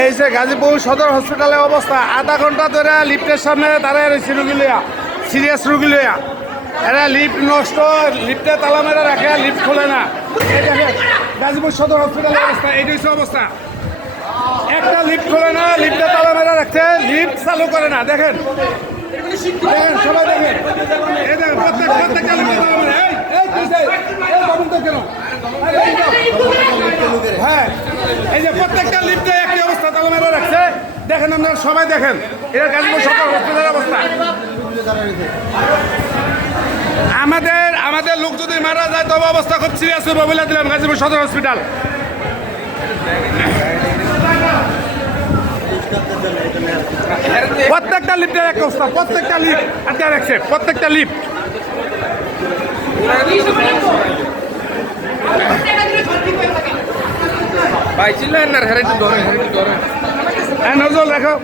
এই যে গাজীপুর সদর হসপিটালের অবস্থা, আধা ঘন্টা ধরে লিফটের সামনে দাঁড়ায় রয়েছে রুগী লইয়া, সিরিয়াস রুগী লইয়া। এরা লিফট নষ্ট, লিফটে তালা মেরে রাখে, লিফট খোলে না। এই দেখেন গাজীপুর সদর হসপিটালের অবস্থা, এইটা হচ্ছে অবস্থা। একটা লিফট খোলে না, লিফটে তালা মেরে রাখছে, লিফট চালু করে না। দেখেন দেখেন সবাই দেখেন, এই দেখেন প্রত্যেকটা লিফটে তালা মেরে। কেন? হ্যাঁ, এই যে প্রত্যেকটা লিফটে একই অবস্থা, তালা মেরে রাখছে। দেখেন আপনারা সবাই দেখেন, এটা গাজীপুর সদর হসপিটালের অবস্থা। আমাদের লোক যদি মারা যায় তবে অবস্থা খুব সিরিয়াস হবে বলে দিলাম গাজীপুর সদর হসপিটাল। প্রত্যেকটা লিফটের এক অবস্থা, প্রত্যেকটা লিফট আটকে রাখছে, প্রত্যেকটা লিফট। ভাই চিল্লেন না, হেরে ধরে নজর রাখো।